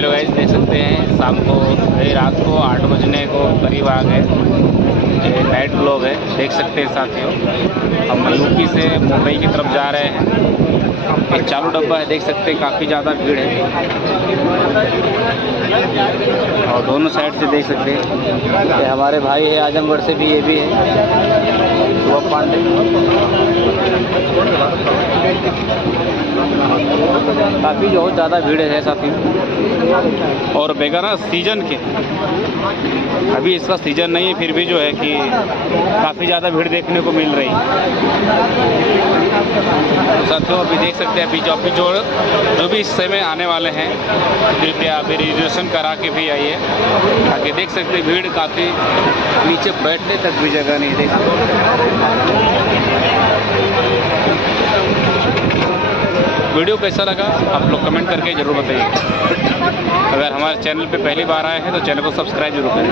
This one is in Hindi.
हेलो गाइस, देख सकते हैं शाम को रात को 8 बजने को करीब आ गए। ये नाइट व्लॉग है, देख सकते हैं साथियों। हम यूपी से मुंबई की तरफ जा रहे हैं। एक चालू डब्बा है, देख सकते हैं काफ़ी ज़्यादा भीड़ है और दोनों साइड से देख सकते हैं। ये हमारे भाई है आजमगढ़ से भी, ये भी है शुभम पांडे। काफ़ी बहुत ज़्यादा भीड़ है साथियों। और बेगाना सीजन के अभी इसका सीजन नहीं है, फिर भी जो है कि काफ़ी ज़्यादा भीड़ देखने को मिल रही है। तो साथियों अभी देख सकते हैं, अभी जो भी इस समय आने वाले हैं कृपया अभी रिजर्वेशन करा के भी आइए। आगे देख सकते हैं भीड़ काफ़ी, नीचे बैठने तक भी जगह नहीं। देख वीडियो कैसा लगा आप लोग कमेंट करके ज़रूर बताइए। अगर हमारे चैनल पे पहली बार आए हैं तो चैनल को सब्सक्राइब जरूर करें।